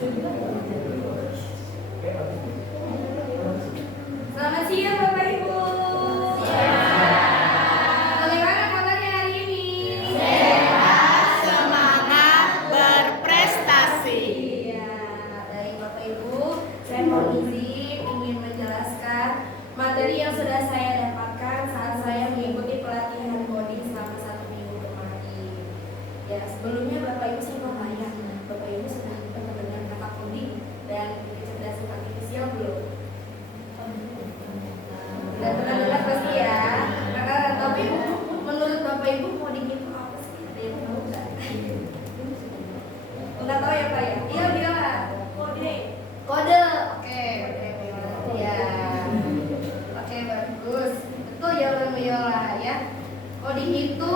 Selamat siang Bapak Ibu. Bagaimana kabarnya hari ini? Sehat, semangat, berprestasi. Iya, baik Bapak Ibu. Saya mau ingin menjelaskan materi yang sudah saya dapatkan saat saya mengikuti pelatihan coding selama 1 minggu kemarin. Ya, sebelumnya Bapak Ibu saya mau tanya, Bapak Ibu sudah pernah mendengar kata coding dan kecerdasan artifisial belum? Sudah pernah dengar pasti ya. Tapi menurut Bapak Ibu coding itu apa sih? Ada yang tahu nggak? Nggak tahu ya Pak ya? Iya bilang lah. Kode. Kode. Oke. Ya. Oke bagus. Betul ya Mbak Yola ya. Coding itu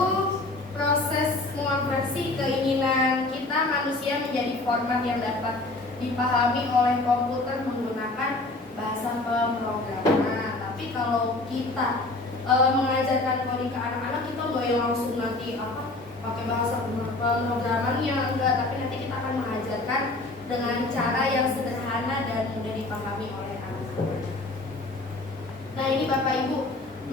proses mengonversi keinginan kita manusia menjadi format yang dapat dipahami oleh komputer menggunakan bahasa pemrograman. Tapi kalau kita mengajarkan coding ke anak-anak, kita nggak yang langsung nanti pakai bahasa pemrogramannya, enggak, tapi nanti kita akan mengajarkan dengan cara yang sederhana dan mudah dipahami oleh anak-anak. Nah ini Bapak Ibu,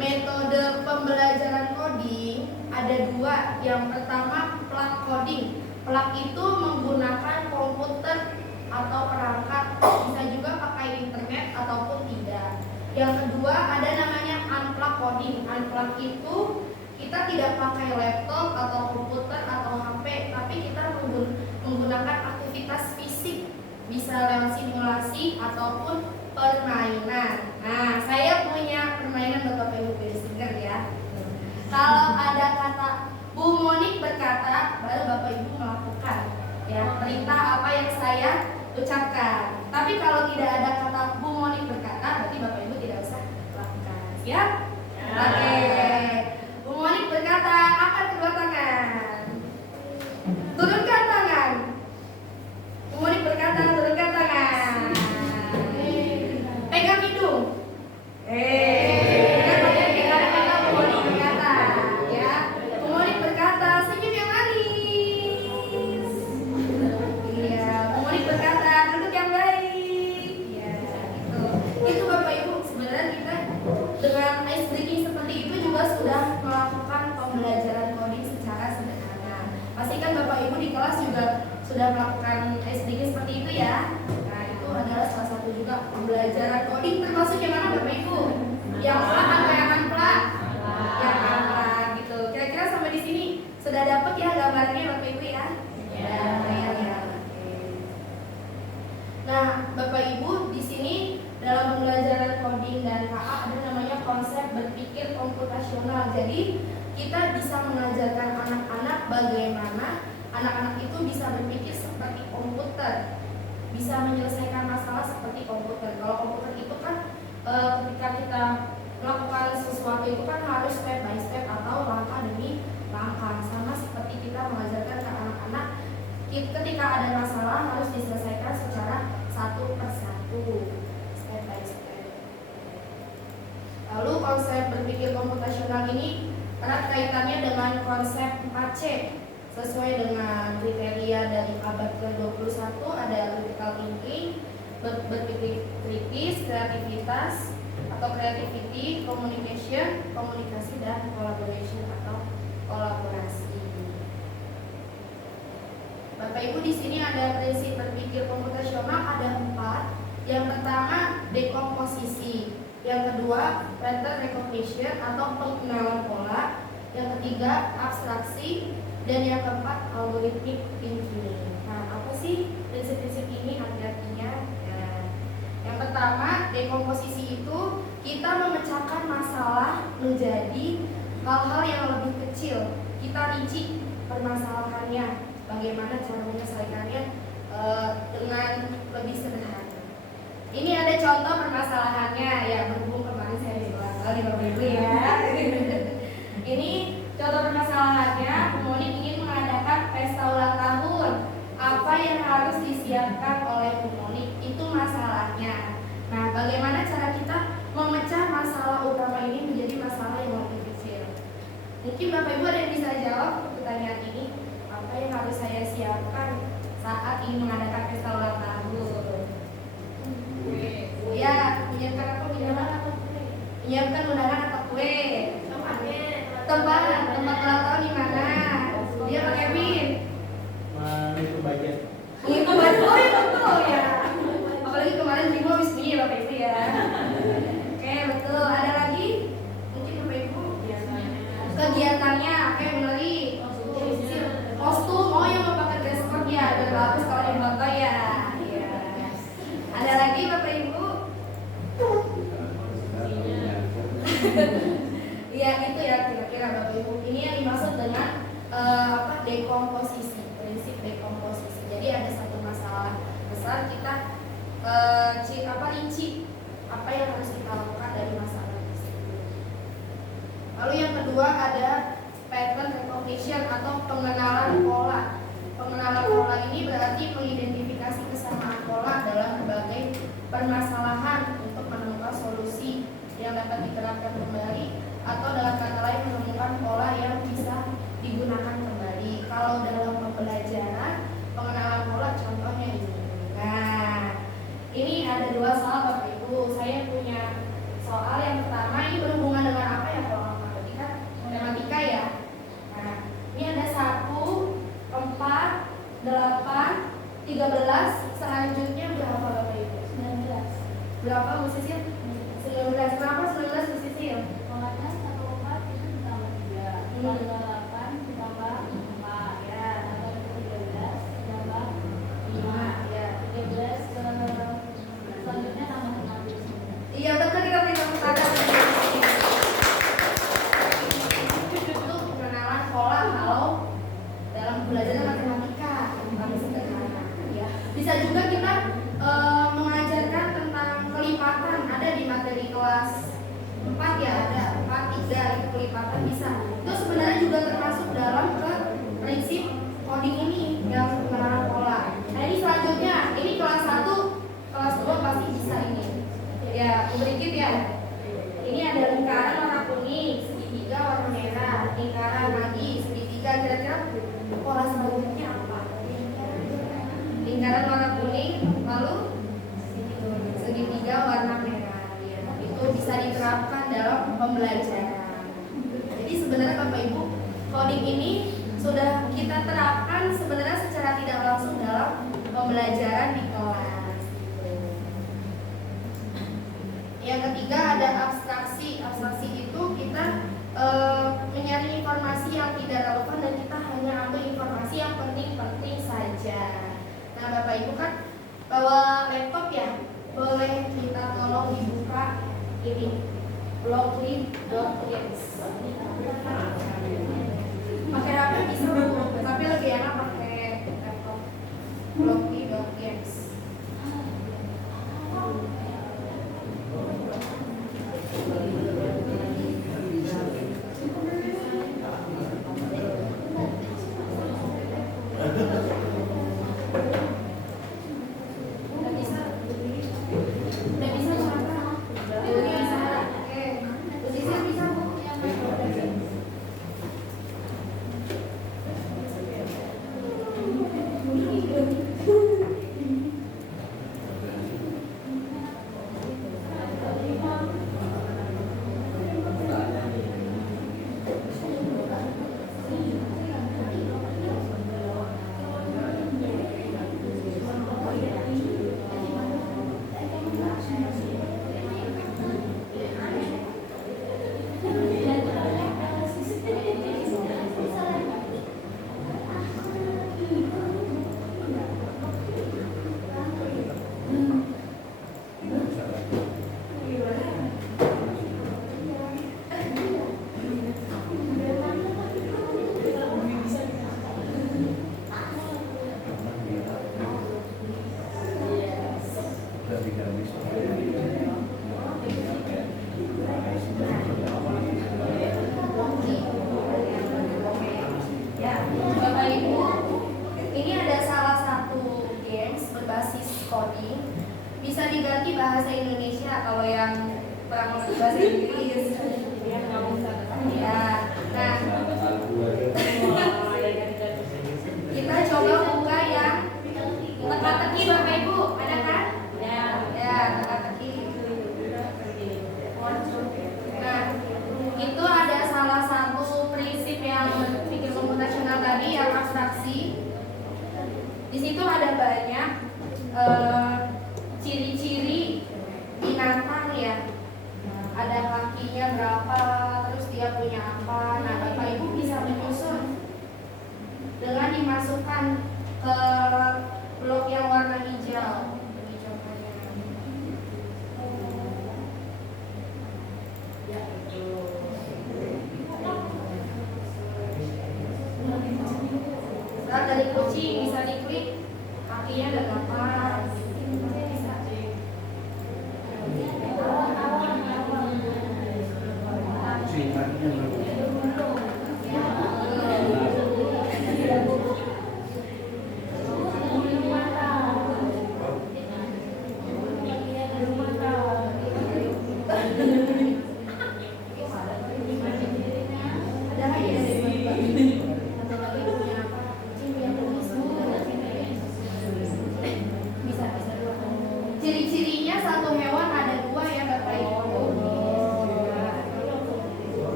metode pembelajaran coding ada 2. Yang pertama plug coding. Plug itu menggunakan komputer atau perangkat, bisa juga pakai internet ataupun tidak. Yang kedua ada namanya unplug coding. Unplug itu kita tidak pakai laptop atau komputer atau HP, tapi kita menggunakan aktivitas fisik, bisa lewat simulasi ataupun permainan. Nah, saya punya permainan buat Bapak Ibu dengar ya. Kalau ada kata Bu Monik berkata, baru Bapak Ibu melakukan ya perintah apa yang saya ucapkan. Tapi kalau tidak ada kata Bu Monik berkata, berarti Bapak Ibu tidak usah lakukan. Siap? Oke. Bu Monik berkata, angkat kedua tangan. Turunkan tangan. Bu Monik berkata, turunkan tangan. Pegang hidung. Kan ada kata Bu Monik berkata, ya. Bu Monik berkata, senyum yang manis. Iya, Bu Monik berkata, duduk yang baik. Ya, gitu. Itu Bapak Ibu, sebenarnya kita dengan ice breaking seperti itu juga sudah melakukan pembelajaran coding secara sederhana. Pastikan Bapak Ibu di kelas juga sudah melakukan ice breaking seperti itu ya. Nah, itu adalah salah satu juga pembelajaran coding, termasuk yang mana Bapak Ibu? Yang A atau yang unplug? Yang unplug gitu. Kira-kira sampai di sini sudah dapat ya gambarnya Bapak Ibu ya? Ya. Oke. Nah, Bapak Ibu di sini dalam pembelajaran coding dan KA ada namanya konsep berpikir komputasional. Jadi kita bisa mengajarkan anak-anak bagaimana anak-anak itu bisa berpikir seperti komputer, bisa menyelesaikan masalah seperti komputer. Kalau komputer itu kan ketika kita melakukan sesuatu itu kan harus step by step atau langkah demi langkah. Sama seperti kita mengajarkan ke anak-anak, ketika ada masalah harus diselesaikan secara satu persatu, step by step. Lalu konsep berpikir komputasional ini erat kaitannya dengan konsep 4C. Sesuai dengan kriteria dari abad ke-21 ada critical thinking, berpikir kritis, kreativitas atau creativity, communication, komunikasi, dan collaboration atau kolaborasi. Bapak Ibu di sini ada prinsip berpikir komputasional ada 4. Yang pertama dekomposisi, yang kedua pattern recognition atau pengenalan pola, yang ketiga abstraksi, dan yang keempat algorithmic thinking. Nah, apa sih prinsip-prinsip ini arti-artinya? Nah, yang pertama dekomposisi itu kita memecahkan masalah menjadi hal-hal yang lebih kecil. Kita rinci permasalahannya, bagaimana cara menyelesaikannya dengan lebih sederhana. Ini ada contoh permasalahannya ya, berhubung kemarin saya bilang di Bapak Ibu ya. Ini contoh permasalahannya, Bu Monik ingin mengadakan pesta ulang tahun. Apa yang harus disiapkan oleh Bu Monik? Itu masalahnya. Nah, bagaimana cara kita memecah masalah utama ini menjadi masalah yang lebih kecil? Mungkin Bapak Ibu ada yang bisa jawab pertanyaan ini. Apa yang harus saya siapkan saat ingin mengadakan pesta ulang tahun? biar kita rinci apa yang harus kita lakukan dari masalah tersebut. Lalu yang kedua ada pattern recognition atau pengenalan pola. Pengenalan pola ini berarti mengidentifikasi kesamaan pola dalam berbagai permasalahan untuk menemukan solusi yang dapat diterapkan kembali, atau dalam kata lain menemukan pola yang bisa digunakan kembali. Kalau dalam pembelajaran, pengenalan pola contohnya ini. Nah, ini ada dua soal Bapak Ibu. Saya punya soal yang pertama, ini berhubungan dengan apa ya kalau matematika ya. Nah, ini ada 1, 4, 8, 13, selanjutnya berapa Bapak Ibu? 19. Berapa Bu Sisil? 19. Kenapa 19 Bu Sisil? Soalnya 1, 4 itu ditambah 3, 8 ditambah 4, ya, tambah 13 ditambah 5, ya, 13 selanjutnya tambah 6. Iya betul, kita beri tepuk tangan. Itu pengenalan pola kalau dalam pembelajaran matematika yang paling sederhana. Ya. Bisa juga kita mengajarkan tentang kelipatan, ada di materi kelas 4 ya, ada 4, 3 itu kelipatan bisa. Itu sebenarnya juga termasuk dalam ke prinsip coding ini yang pengenalan pola. Nah ini selanjutnya, ini kelas 1, kelas 2 pasti bisa ini. Ya, berikut ya. Ini ada lingkaran warna kuning, segitiga warna merah, lingkaran lagi, segitiga. Kira-kira pola selanjutnya apa? Lingkaran warna kuning, lalu segitiga warna merah. Ya, itu bisa diterapkan dalam pembelajaran. Jadi sebenarnya Bapak Ibu, coding ini sudah kita terapkan sebenarnya secara tidak langsung dalam pembelajaran di kelas. Yang ketiga ada abstraksi. Abstraksi itu kita mencari informasi yang tidak relevan dan kita hanya ambil informasi yang penting-penting saja. Nah Bapak Ibu kan bawa laptop ya, boleh kita tolong dibuka ini blockly.games. Pakai HP bisa Bu, tapi lebih enak pakai laptop. Blockly.games. Bahasa Indonesia kalau yang kurang mengerti bahasa Inggris ya. Nah kita coba buka yang teka-teki Bapak Ibu, ada kan? Ya teka-teki. Nah itu ada salah satu prinsip yang pikir komputasional tadi yang abstraksi. Di situ ada banyak ciri-ciri binatang ya, ada kakinya berapa, terus dia punya apa. Nah Bapak Ibu bisa menyusun dengan dimasukkan ke blok yang warna hijau. Ini contohnya. Setelah dari kucing bisa diklik kakinya ada berapa.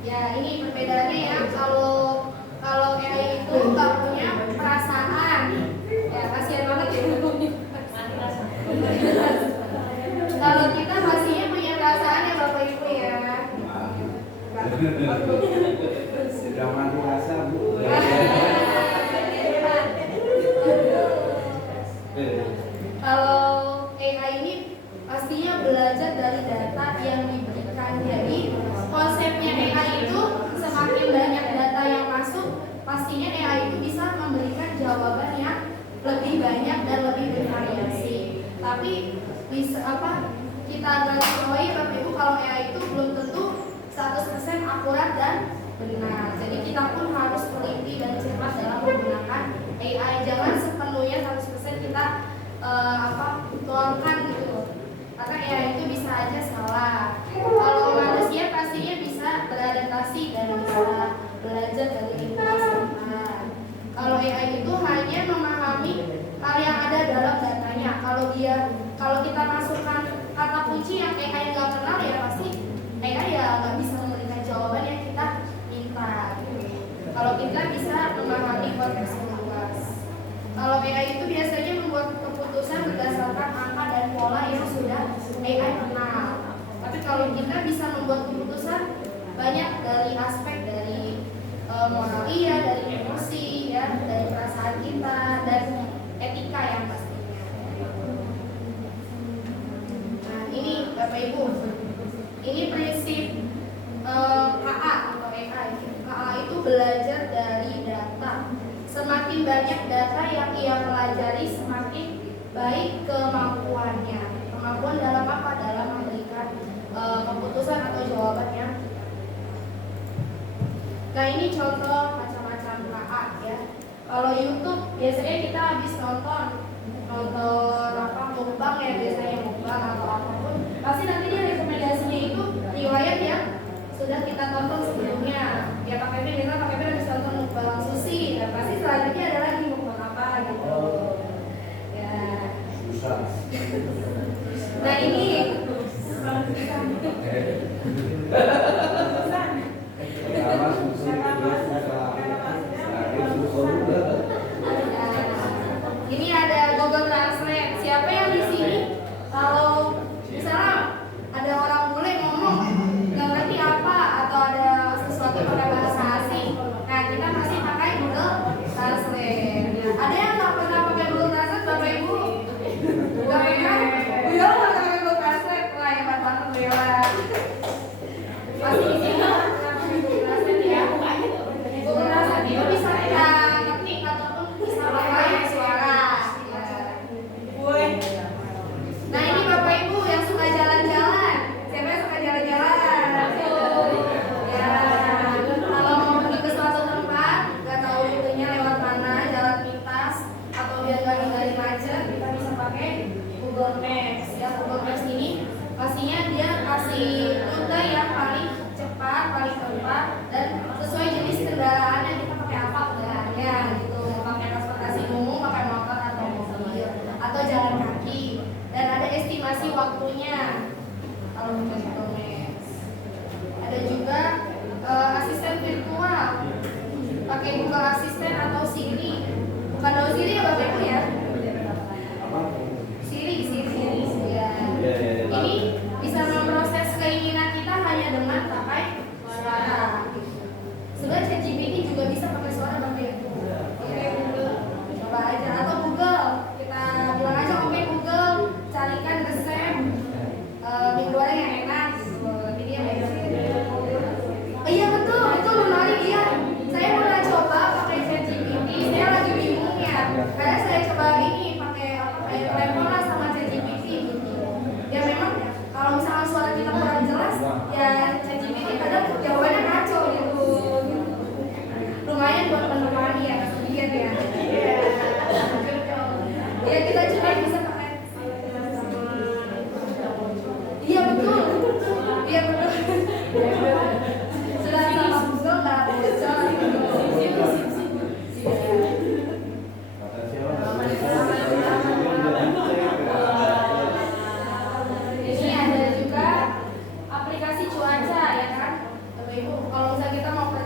Ya, ini perbedaannya ya. Kalau kalau AI itu nggak punya perasaan. Ya, kasihan banget ya. Kalau kita pastinya punya perasaan ya Bapak Ibu ya. Sudah mati rasa Bu. Kalau AI ini pastinya belajar dari data yang diberikan. Jadi konsepnya AI itu semakin banyak data yang masuk, pastinya AI itu bisa memberikan jawaban yang lebih banyak dan lebih bervariasi. Tapi bisa kita garis bawahi Bapak Ibu, kalau AI itu belum tentu 100% akurat dan benar. Jadi kita pun harus teliti dan cermat dalam menggunakan AI. Jangan sepenuhnya 100% kita tuangkan gitu. Karena AI itu bisa aja salah. Kalau manusia pastinya bisa beradaptasi dan bisa belajar dari lingkungan. Kalau AI itu hanya memahami hal yang ada dalam datanya. Kalau kita masukkan kata kunci yang AI nggak kenal, ya pasti AI ya nggak bisa memberikan jawaban yang kita minta. Kalau kita bisa memahami konteks yang luas. Kalau AI itu biasanya membuat keputusan berdasarkan angka dan pola yang sudah AI kenal. Tapi kalau kita bisa membuat keputusan banyak dari aspek dari moralia, dari emosi, ya, dari perasaan kita dan etika yang pastinya. Nah, ini Bapak Ibu, ini prinsip KA atau AI. KA itu belajar dari data. Semakin banyak data yang ia pelajari, semakin baik kemampuannya. Kemampuan dalam apa? Dalam memberikan keputusan atau jawabannya. Nah, ini contoh macam-macam KA ya. Kalau YouTube biasanya kita habis nonton mukbang ya, biasanya mukbang atau apapun, pasti nanti dia rekomendasinya itu riwayat yang sudah kita tonton sebelumnya. Ya Pak Kevin, misalnya Pak Kevin habis nonton mukbang sushi, dan pasti selanjutnya ada lagi mukbang apa gitu. Ya. Nah ini ini ada Google Translate. Siapa yang di sini kalau misalnya ada orang bule ngomong nggak ngerti apa atau ada sesuatu pakai bahasa asing, nah kita pasti pakai Google Translate. Ada yang nggak pernah pakai Google Translate, Bapak Ibu? Nggak pernah? Iya, nggak pakai Google Translate. Wah, hebat banget Bu Yola. Pasti di sini pernah pakai Google Translate ya. Google Translate itu bisa kita ngetik ataupun bisa pakai suara.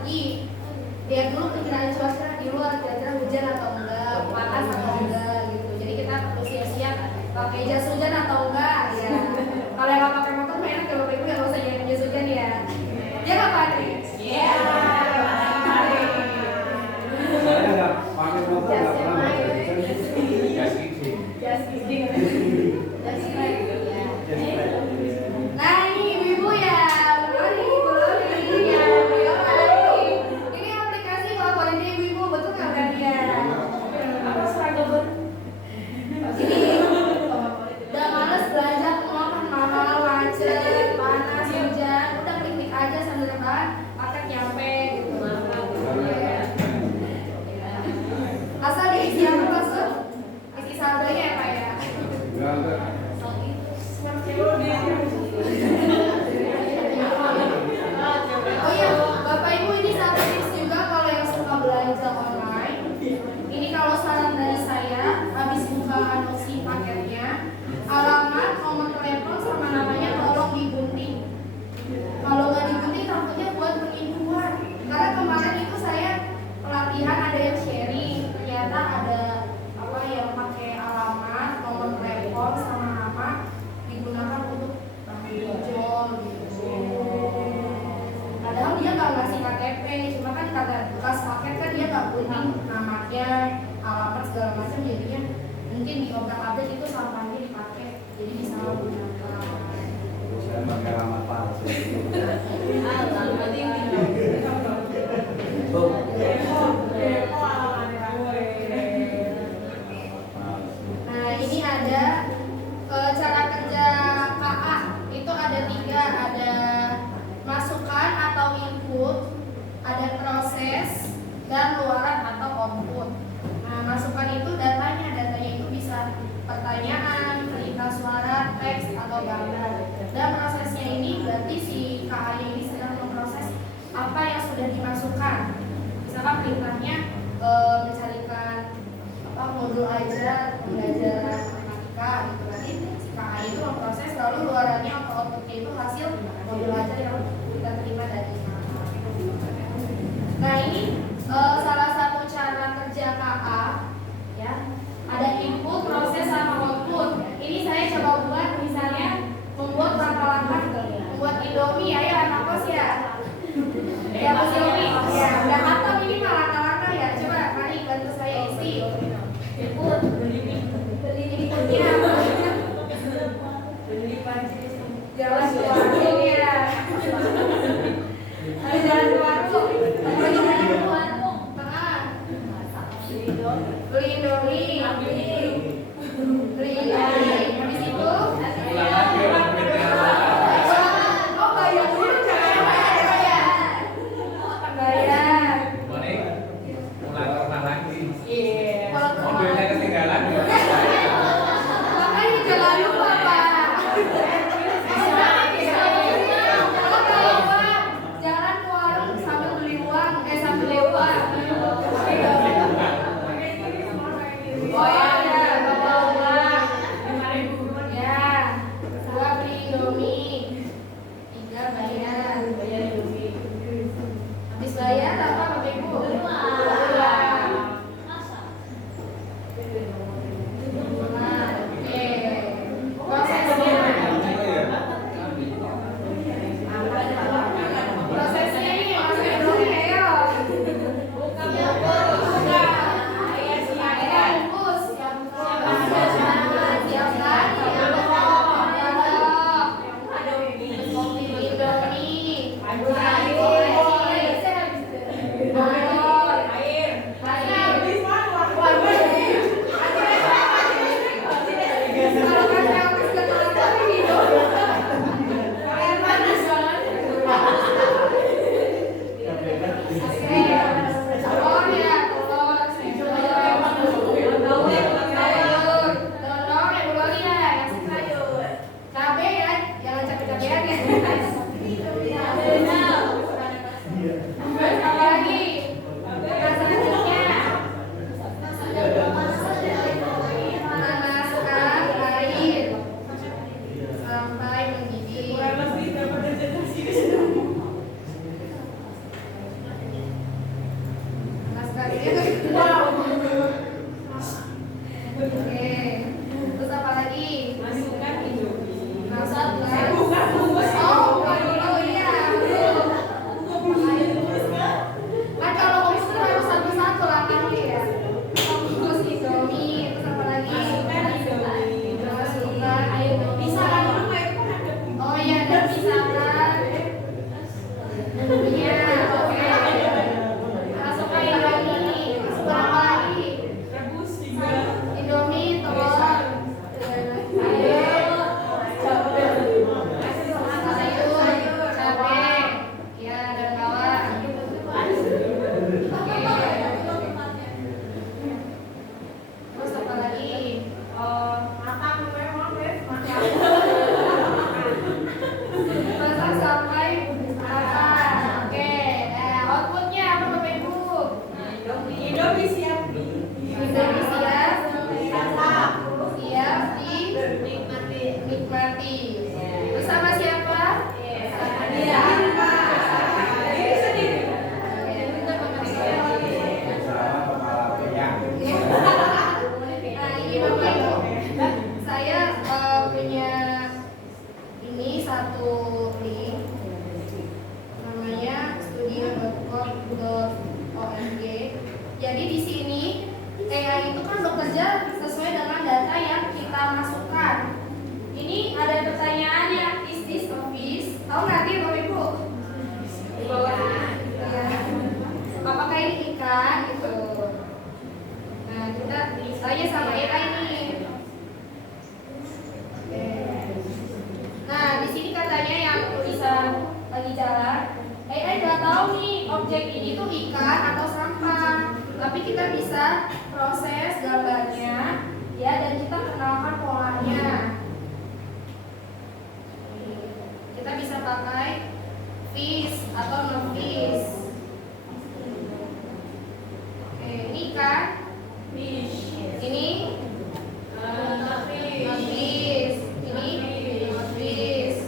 pagi. Lihat dulu perkiraan cuaca di luar, kira-kira hujan atau enggak, panas atau enggak gitu. Jadi kita perlu siap-siap pakai jas hujan atau enggak ya. Kalau yang nggak pakai motor mah enak ya Bapak Ibu, ya nggak usah jangan jas hujan ya. Ya nggak Pak Andri? Iya. Saya nggak pakai motor, nggak pernah pakai hujan. Jas gigi. Jas gigi. Jas gigi. Jas gigi. Nah ini ibu-ibu ya, belum ya, ini aplikasi favorit ibu-ibu, betul nggak berarti ya? Apa seragam? Ini udah males belanja makan mahal, macet, panas, hujan, udah klik-klik aja sambil rebahan, paket nyampe gitu. Asal diisi apa maksud? Isi saldonya ya Pak ya? Enggak. Oh iya, Bapak Ibu ini satu tips juga kalau yang suka belanja online. Ini kalau saran dari saya, habis buka unboxing paketnya, alamat, nomor telepon sama namanya tolong digunting. Kalau nggak digunting takutnya buat penipuan. Karena kemarin itu saya pelatihan ada yang sharing, ternyata ada apa yang pakai alamat, nomor telepon sama nama digunakan untuk pinjol gitu. Padahal dia nggak ngasih KTP, cuma kan kata bekas paket kan dia nggak bunting namanya, alamat segala macam, jadinya mungkin di obrak abrik itu sampahnya dipakai, jadi disalahgunakan. Saya pakai alamat palsu. Nah ini ada cara kerja KA, itu ada 3, ada masukan atau input, ada proses, dan luaran atau output. Nah masukan itu datanya itu bisa pertanyaan, perintah suara, teks, atau gambar. Dan prosesnya ini berarti si KA ini sedang memproses apa yang sudah dimasukkan. Misalkan perintahnya mencarikan modul ajar pembelajaran matematika gitu, berarti si KA itu memproses, lalu luarannya atau outputnya itu hasil modul ajar yang kita terima dari KA. Nah ini salah satu cara kerja KA ya, ada input, proses, sama output. Ini saya coba buat misalnya membuat langkah-langkah membuat Indomie, ayo anak kos ya. Ya Mas Yomi, ya udah hafal ini mah langkah-langkah ya. Coba mari bantu saya isi. Input, inputnya jalan ke warung ya. Ayo jalan ke warung. Beli Indomie. Beli Indomie. Habis itu oh bayar dulu, jangan bayar. Bayar. Mulai pernah lagi. Kalau Mobilnya ketinggalan. makanya jangan lupa Pak. Kalau Pak jalan ke warung sambil beli uang, sambil lewat. Oh ya, bawa uang. Ya, 2 beli Indomie, 3 bayar. Habis bayar apa Bapak Ibu? Pulang. Nah, oke. Prosesnya. Prosesnya ini masuk Indomie ya. Buka buka. Ayo bungkus. Siapkan. Cabe ya, jangan capek-capekan ya. Apa lagi? Rasa kecilnya. Panaskan air sampai mendidih. tapi kita bisa proses gambarnya ya, dan kita kenalkan polanya. Kita bisa pakai fish atau non-fish. Oke, ini kan Fish. ini Fish. non-fish, ini non-fish,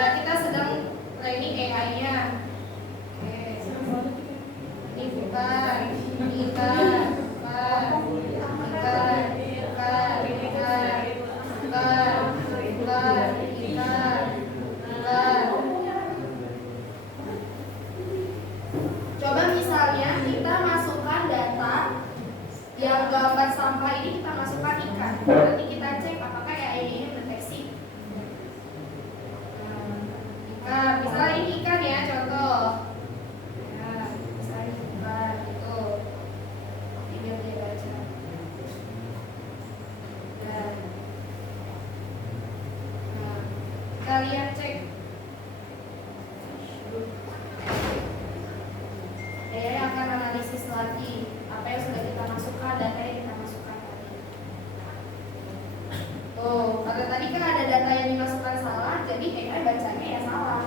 ya kita sedang training AI-nya. Oke, ini bukan, ini ikan, coba misalnya kita masukkan data yang gambar sampah ini, kita masukkan ikan. Nanti kita cek apakah AI ini mendeteksi. Ikan, misalnya ini ikan ya, contoh. Ya, misalnya ikan itu. Biar dia baca. Ya. Nah, kalian cek. AI akan analisis lagi apa yang sudah kita masukkan, data yang kita masukkan tadi. Tuh, karena tadi kan ada data yang dimasukkan salah, jadi AI bacanya ya salah.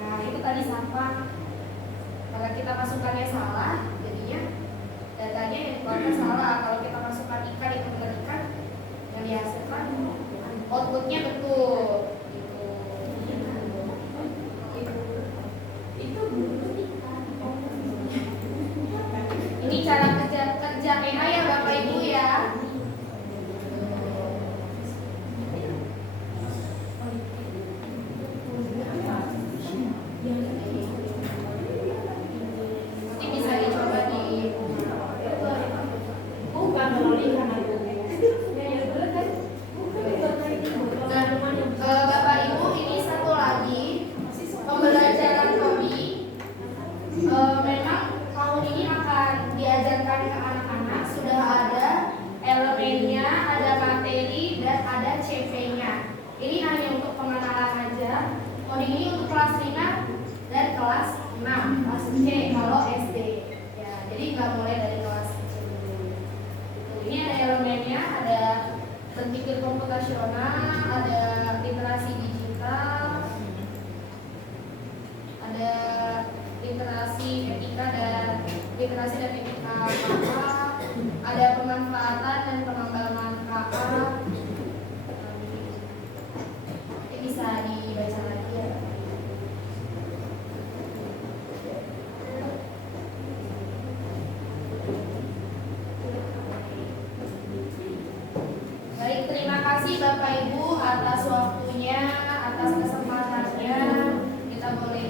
Nah, itu tadi sampah. Karena kita masukkannya salah, jadinya datanya yang dikeluarkan salah. Kalau kita masukkan ikan, itu benar ikan, yang dihasilkan outputnya betul. Gitu. Ini cara kerja AI ya Bapak Ibu ya. Nanti bisa dicoba di Bapak Ibu, ini satu lagi pembelajaran hobi. Memang tahun ini akan diajarkan ke anak-anak, sudah ada elemennya, ada materi, dan ada CV-nya. Ini hanya untuk pengenalan aja. Coding ini untuk kelas 5 dan kelas 6, kelas C kalau SD. Ya, jadi nggak mulai dari kelas kecil dulu. Ini ada elemennya, ada berpikir komputasional, ada literasi digital, ada literasi etika dan etika KA, ada pemanfaatan dan pengembangan KA. Ini bisa dibaca lagi ya. Baik, terima kasih Bapak Ibu atas waktunya, atas kesempatannya. Kita boleh